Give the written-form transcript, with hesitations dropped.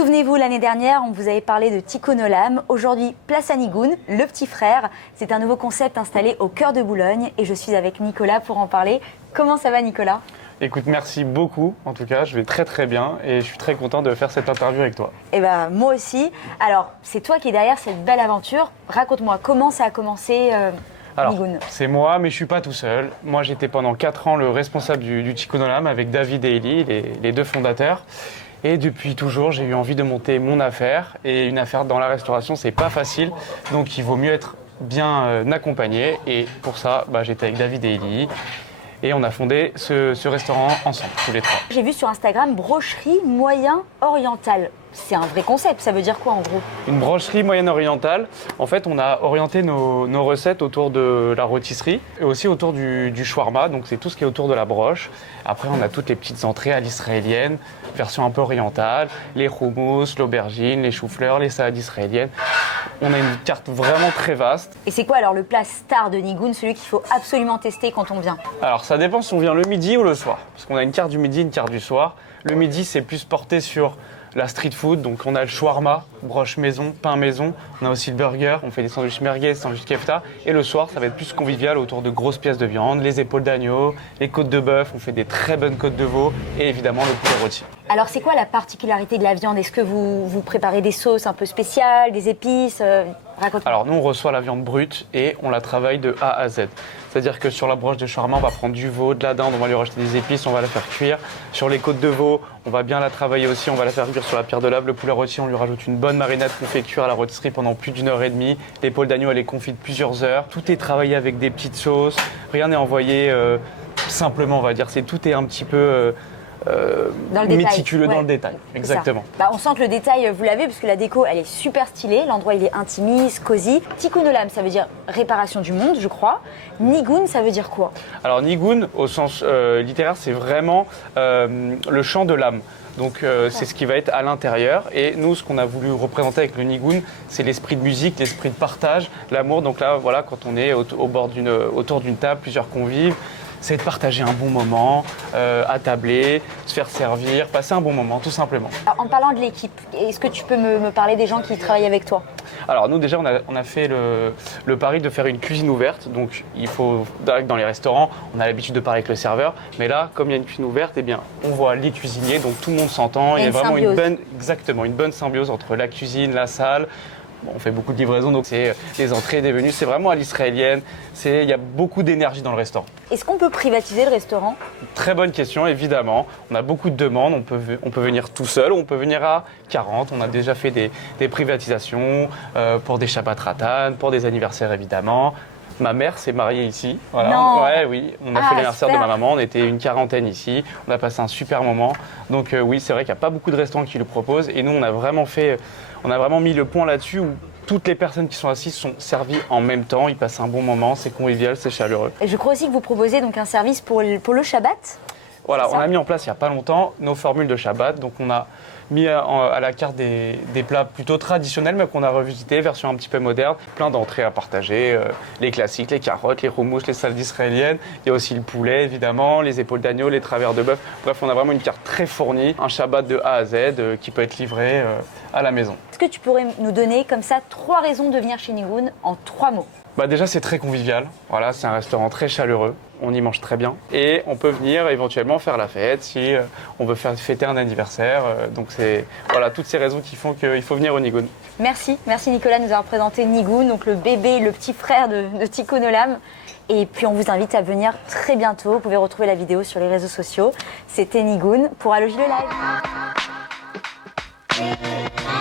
Souvenez-vous, l'année dernière, on vous avait parlé de Tico Nolam. Aujourd'hui, place à Nigoun, le petit frère. C'est un nouveau concept installé au cœur de Boulogne et je suis avec Nicolas pour en parler. Comment ça va, Nicolas ? Écoute, merci beaucoup. En tout cas, je vais très très bien et je suis très content de faire cette interview avec toi. Eh ben, moi aussi. Alors, c'est toi qui es derrière cette belle aventure. Raconte-moi, comment ça a commencé Alors, Nigoun ? c'est moi, mais je suis pas tout seul. Moi, j'étais pendant 4 ans le responsable du Tico Nolam avec David et Eli, les deux fondateurs. Et depuis toujours, j'ai eu envie de monter mon affaire. Et une affaire dans la restauration, c'est pas facile. Donc, il vaut mieux être bien accompagné. Et pour ça, j'étais avec David et Eli. Et on a fondé ce restaurant ensemble, tous les trois. J'ai vu sur Instagram brocherie moyen orientale. C'est un vrai concept, ça veut dire quoi en gros ? Une brocherie moyenne orientale. En fait, on a orienté nos recettes autour de la rôtisserie et aussi autour du shawarma. Donc, c'est tout ce qui est autour de la broche. Après, on a toutes les petites entrées à l'israélienne, version un peu orientale. Les houmous, l'aubergine, les choux-fleurs, les salades israéliennes. On a une carte vraiment très vaste. Et c'est quoi alors le plat star de Nigoun, celui qu'il faut absolument tester quand on vient ? Alors, ça dépend si on vient le midi ou le soir. Parce qu'on a une carte du midi, une carte du soir. Le midi, c'est plus porté sur la street food, donc on a le shawarma, broche maison, pain maison, on a aussi le burger, on fait des sandwichs merguez, sandwichs kefta, et le soir ça va être plus convivial autour de grosses pièces de viande, les épaules d'agneau, les côtes de bœuf, on fait des très bonnes côtes de veau, et évidemment le poulet rôti. Alors c'est quoi la particularité de la viande ? Est-ce que vous préparez des sauces un peu spéciales, des épices ? Raconte-moi. Alors nous on reçoit la viande brute et on la travaille de A à Z. C'est-à-dire que sur la broche de shawarma, on va prendre du veau, de la dinde, on va lui rajouter des épices, on va la faire cuire. Sur les côtes de veau, on va bien la travailler aussi, on va la faire cuire sur la pierre de lave. Le poulet rôti, on lui rajoute une bonne marinade qu'on fait cuire à la rôtisserie pendant plus d'1h30. L'épaule d'agneau, elle est confite plusieurs heures. Tout est travaillé avec des petites sauces. Rien n'est envoyé simplement, on va dire. Tout est un petit peu dans le méticuleux détail. Dans le détail. Exactement. On sent que le détail, vous l'avez, parce que la déco, elle est super stylée. L'endroit, il est intimiste, cosy. Tico Nolam, ça veut dire réparation du monde, je crois. Nigoun, ça veut dire quoi ? Alors Nigoun, au sens littéraire, c'est vraiment le chant de l'âme. Donc c'est ce qui va être à l'intérieur. Et nous, ce qu'on a voulu représenter avec le Nigoun, c'est l'esprit de musique, l'esprit de partage, l'amour. Donc là, voilà, quand on est autour d'une table, plusieurs convives, c'est de partager un bon moment, attabler, se faire servir, passer un bon moment, tout simplement. Alors, en parlant de l'équipe, est-ce que tu peux me parler des gens qui travaillent avec toi ? Alors nous déjà on a fait le pari de faire une cuisine ouverte, donc il faut dans les restaurants on a l'habitude de parler avec le serveur, mais là comme il y a une cuisine ouverte, eh bien on voit les cuisiniers, donc tout le monde s'entend, il y a vraiment une bonne symbiose entre la cuisine, la salle. Bon, on fait beaucoup de livraisons, donc c'est des entrées, des menus, c'est vraiment à l'israélienne, il y a beaucoup d'énergie dans le restaurant. Est-ce qu'on peut privatiser le restaurant ? Très bonne question, évidemment. On a beaucoup de demandes, on peut venir tout seul, on peut venir à 40. On a déjà fait des privatisations pour des Shabbat Ratan, pour des anniversaires évidemment. Ma mère s'est mariée ici. Voilà. Non. Ouais, oui, on a fait l'anniversaire de ma maman, on était une quarantaine ici, on a passé un super moment. Donc oui, c'est vrai qu'il n'y a pas beaucoup de restaurants qui le proposent et nous on a vraiment mis le point là-dessus où toutes les personnes qui sont assises sont servies en même temps, ils passent un bon moment, c'est convivial, c'est chaleureux. Et je crois aussi que vous proposez donc un service pour le Shabbat ? Voilà, on a mis en place il n'y a pas longtemps nos formules de Shabbat. Donc on a mis à la carte des plats plutôt traditionnels mais qu'on a revisité, version un petit peu moderne. Plein d'entrées à partager, les classiques, les carottes, les houmous, les salades israéliennes. Il y a aussi le poulet évidemment, les épaules d'agneau, les travers de bœuf. Bref, on a vraiment une carte très fournie, un Shabbat de A à Z qui peut être livré à la maison. Est-ce que tu pourrais nous donner comme ça 3 raisons de venir chez Nigoun en 3 mots ? Déjà c'est très convivial, voilà, c'est un restaurant très chaleureux, on y mange très bien et on peut venir éventuellement faire la fête si on veut fêter un anniversaire. Donc c'est toutes ces raisons qui font qu'il faut venir au Nigoun. Merci Nicolas de nous avoir présenté Nigoun, donc le bébé, le petit frère de Tico Nolam. Et puis on vous invite à venir très bientôt, vous pouvez retrouver la vidéo sur les réseaux sociaux. C'était Nigoun pour Allo J le Live.